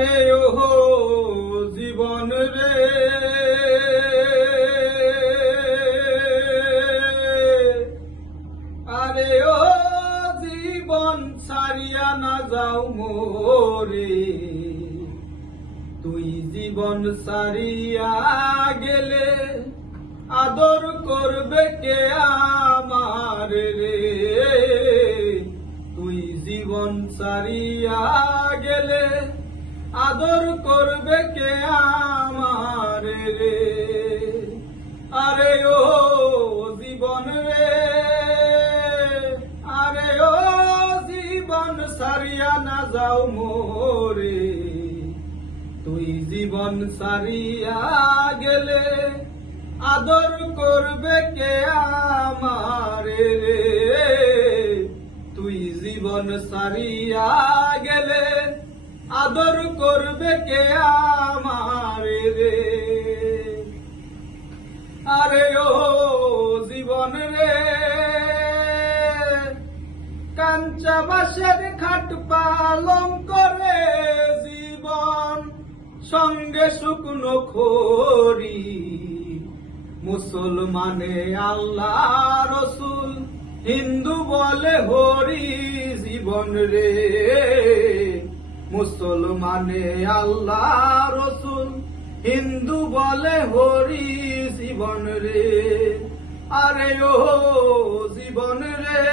আরে ও জীবন রে, আরে ও জীবন ছাড়িয়া না যাও মোরে, তুই জীবন ছাড়িয়া গেলে আদর করবে কে আমার রে, তুই জীবন ছাড়িয়া গেলে আদর করবে কে আমার রে। আরে ও জীবন রে, আরে ও জীবন ছাড়িয়া না যাও মোরে, তুই জীবন ছাড়িয়া গেলে আদর করবে কে আমার রে, তুই জীবন ছাড়িয়া গেলে আদর করবে কে আমার রে। আরে ও জীবন রে, কাঞ্চা বাঁশের খাট পালং করে জীবন, সঙ্গে শুকনো খড়ি, মুসলমানে আল্লাহ রসুল, হিন্দু বলে হরি জীবন রে, মুসলমানে আল্লাহ রসুল, হিন্দু বলে হরি জীবন রে। আরে ও জীবন রে,